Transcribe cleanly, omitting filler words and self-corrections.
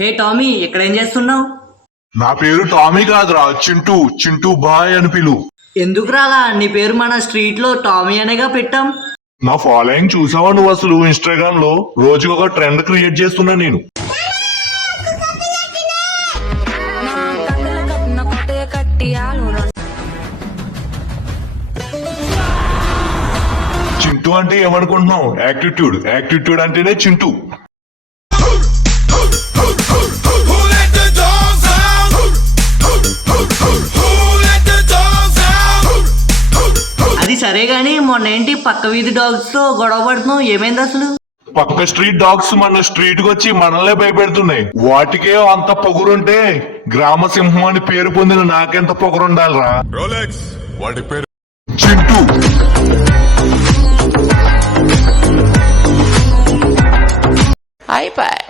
హే Tommy, ఇక్కడ ఏం చేస్తున్నావు? నా పేరు టామీ కాదురా, చింటూ. చింటూ బాయ్ అని పిలు. ఎందుకు రాలా? నీ పేరు మన స్ట్రీట్ లో టామీ అనేగా పెట్టాం. నా ఫాలోయింగ్ చూసావా నువ్వు? అసలు ఇన్స్టాగ్రామ్ లో రోజుకి ఒక ట్రెండ్ క్రియేట్ చేస్తున్నా నేను. చింటూ అంటే ఏమనుకుంటున్నావు? యాటిట్యూడ్. యాటిట్యూడ్ అంటేనే చింటూ. అది సరే గాని మొన్న ఏంటి పక్క వీధి డాగ్స్ తో గొడవ పడుతున్నావు? ఏమైంది అసలు? పక్క స్ట్రీట్ డాగ్స్ మన స్ట్రీట్ కి వచ్చి మనల్నే భయపెడుతున్నాయి. వాటికే అంత పొగురుంటే గ్రామ సింహం అని పేరు పొందిన నాకెంత పొగరుండాలరా? వాటి పేరు చింటూ. అయిపోయి